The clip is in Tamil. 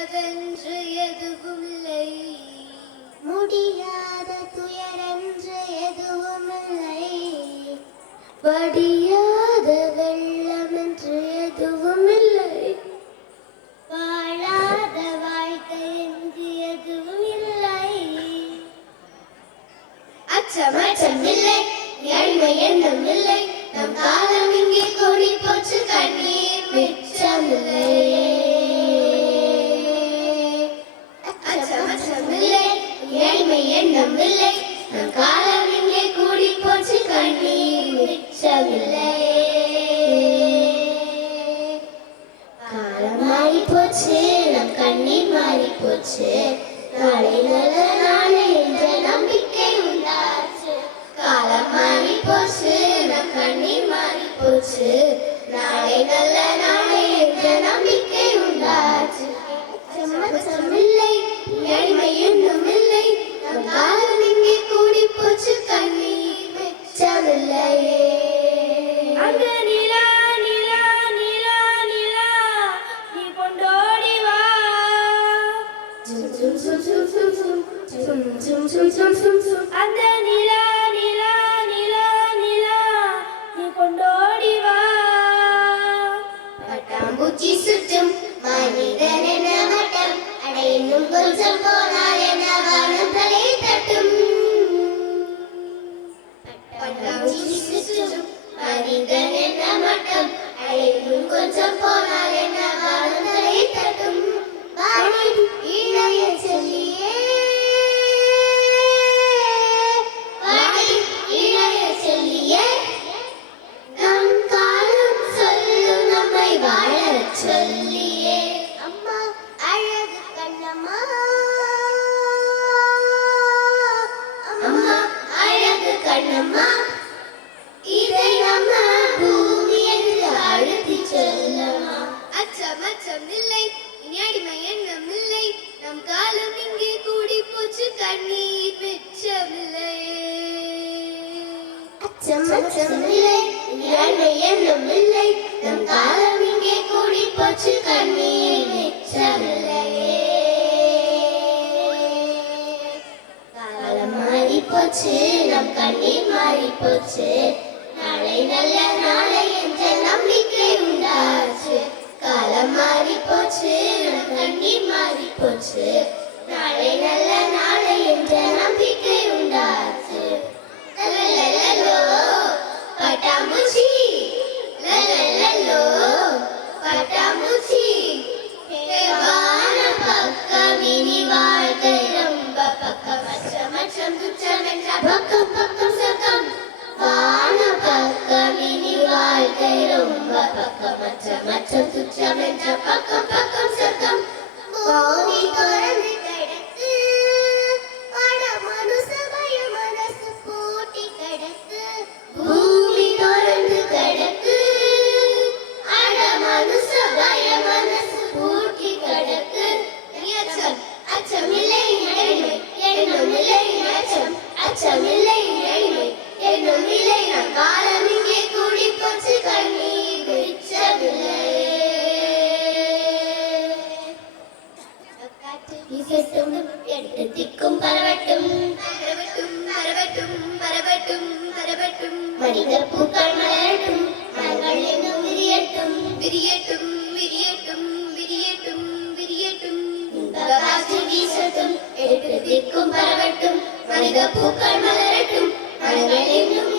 முடியாதென்று எதுவுமில்லை, முடியாத துயரென்று எதுவுமில்லை, வடியாத வெள்ளம் என்று எதுவுமில்லை, வாழாத வாழ்க்கை என்று எதுவும் இல்லை. அச்சமச்சமில்லை, ஏழ்மை எண்ணம் இல்லை, நம் காலம் இங்கே கூடி போச்சு, கண்ணீர் மிச்சமில்லை. அச்சமச்சமில்லை, ஏழ்மை எண்ணம் இல்லை, நம் காலம் இங்கே கூடி போச்சு, கண்ணீர் மிச்சமில்லை. காலம் மாறி போச்சு, நம் கண்ணீர் மாறி போச்சு, நாளை நல்ல நாளை என்ற நம்பிக்கை உண்டாச்சு. காலம் மாறி போச்சு, நம் கண்ணீர் மாறி போச்சு, நாளை நல்ல நாளை என்ற நம்பிக்கை உண்டாச்சு. அச்சமில்லை, ஏழ்மை இன்னும் இல்லை, நம் காலம் இங்கே கூடி போச்சு, கண்ணீர் மிச்சமில்லையே. அந்த நிலா நிலா நிலா நிலா நீ கொண்டோடி வா, அந்த நிலா நிலா நிலா நிலா நீ கொண்டோடி வா. பட்டாம்பூச்சி சுற்றும் மனிதன் என மட்டம், அட இன்னும் கொஞ்சம் போனால் என்ன வானம் தலை தட்டும். பட்டாம்பூச்சி சுற்றும் மனிதன் என மட்டம், அட இன்னும் கொஞ்சம் போனால் என்ன வானம் தலை தட்டும். வாடி இளைய செல்லியே, வாடி இளைய செல்லியே, நம் காலம் சொல்லும் நம்மை வாழச் சொல்லியே. அம்மா அழகு கண்ணம்மா, அம்மா அழகு கண்ணம்மா, இதை நம்ம பூமி என்று அழுத்தி சொல்லமா. அச்சமச்சமில்லை, இனி அடிமை எண்ணம் இல்லை, நம் காலம் இங்கே கூடி போச்சு, கண்ணீர் மிச்சமில்லை. அச்சமச்சமில்லை, இனி அடிமை எண்ணம் இல்லை, நம் காலம் இங்கே கூடி போச்சு, கண்ணீர் மிச்சமில்லையே. காலம் மாறி போச்சு, நம் கண்ணீர் மாறி போச்சு, நாளை நல்ல நாளை என்ற நம்பிக்கை உண்டாச்சு. காலம் மாறி போச்சு, நம் கண்ணீர் மாறி போச்சு, நாளை நல்ல நாளை என்ற நம்பிக்கை உண்டாச்சு. லலலலலோ பட்டாம்பூச்சி, லலலலலோ பட்டாம்பூச்சி, வான பக்கம் இனி வாழ்க்கை ரொம்ப பக்கம், அச்சமச்சம் துச்சம் என்ற பக்கம் பக்கம் சொர்க்கம். வான பக்கம் இனி வாழ்க்கை ரொம்ப பக்கம், அச்சமச்சம் துச்சம் என்ற பக்கம் பக்கம் சொர்க்கம். பூமி திறந்து கிடக்கு, அட மனுஷ பய மனசு பூட்டி கிடக்கு. பூமி திறந்து கிடக்கு, அட மனுஷ பய மனசு பூட்டி கிடக்கு. அச்சம் அச்சமில்லை, ஏழ்மை எண்ணம் இல்லை, அச்சம் அச்சமில்லை, ஏழ்மை எண்ணம் இல்லை, நம் காலம் இங்கே கூடி போச்சு, கண்ணீர் மிச்சமில்லை. காற்று வீசட்டும், எடுத்து திக்கும் பரவட்டும், பரவட்டும் பரவட்டும் பரவட்டும் பரவட்டும், மனித பூக்கள் மலரட்டும், மரங்கள் எங்கும் விரியட்டும், விரியட்டும் விரியட்டும் விரியட்டும் விரியட்டும். காற்று வீசட்டும், எடுத்து திக்கும் பரவட்டும், மனித பூக்கள் மலரட்டும், மரங்கள் எங்கும்